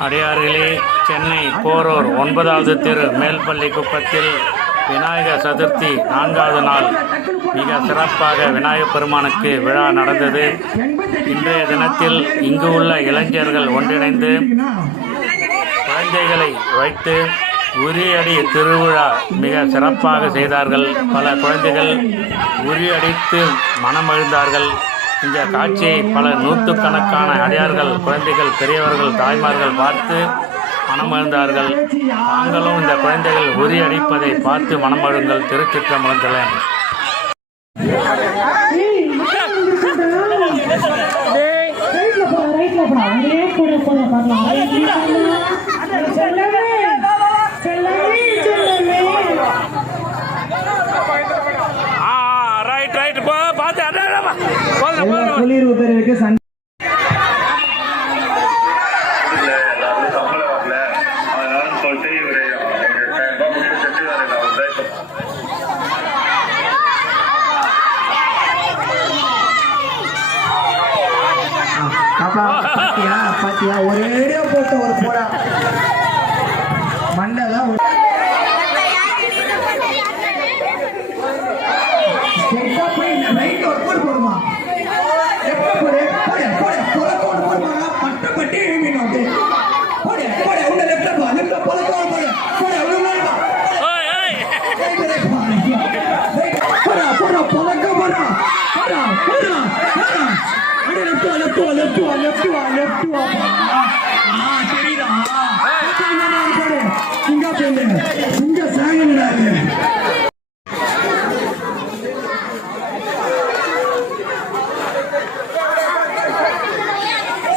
அடியார்களே சென்னை போரூர் ஒன்பதாவது தெரு மேல்பள்ளி குப்பத்தில் விநாயகர் சதுர்த்தி நான்காவது நாள். மிக சிறப்பாக விநாயகப் பெருமானுக்கு விழா நடந்தது. இன்றைய தினத்தில் இங்கு உள்ள இளைஞர்கள் ஒன்றிணைந்து குழந்தைகளை வைத்து உரியடி திருவிழா மிக சிறப்பாக செய்தார்கள். பல குழந்தைகள் உரியடித்து மனமகிழ்ந்தார்கள். இந்த காட்சியை பல நூற்றுக்கணக்கான அடியார்கள் குழந்தைகள் பெரியவர்கள் தாய்மார்கள் பார்த்து மனமகிழ்ந்தார்கள். தாங்களும் இந்த குழந்தைகள் உரியடிப்பதை பார்த்து மனமகிழுங்கள் திருச்சிற்றம்பலத்திலே ரைட்ல போடா பாத்தியா? பாத்தியா? ஒரே போட்ட ஒரு போடா. மண்டெல்லாம் ஒரு- ஸ்ட்ரைட்டா போய் இந்த right ஒரு போடு போடுமா. left போடு, போடு, போடு, புறக்க ஒண்ணு போடுமா. பட்டு பட்டு இழுக்கணும் அப்படியே. போடு, போடு, உள்ள left ல போ, left ல புறக்க ஒண்ணு போடு. போடு, உள்ள உள்ள போ. ஓய், ஓய். Right, right, போ. Right. போடா, போடா, புறக்க போடா. போடா, போடா, போடா. அப்படியே left வா, left வா, left வா, left வா, left வா. ஆ, சரிடா. சரிடா, போடு. இங்க போடு. இங்க சாகணுடா இது.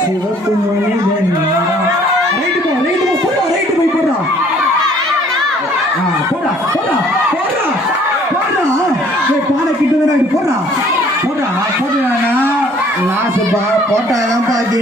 சிவப்பு மனிதன் ரைட்டு போ ரைட்டு போ போடா ரைட்டு போய் போடா ஆ போடா போடா போடா போடா ஏய் பானை கிட்ட போடுறா? போடுறா போடா போடா போட்டாதான் பாக்கி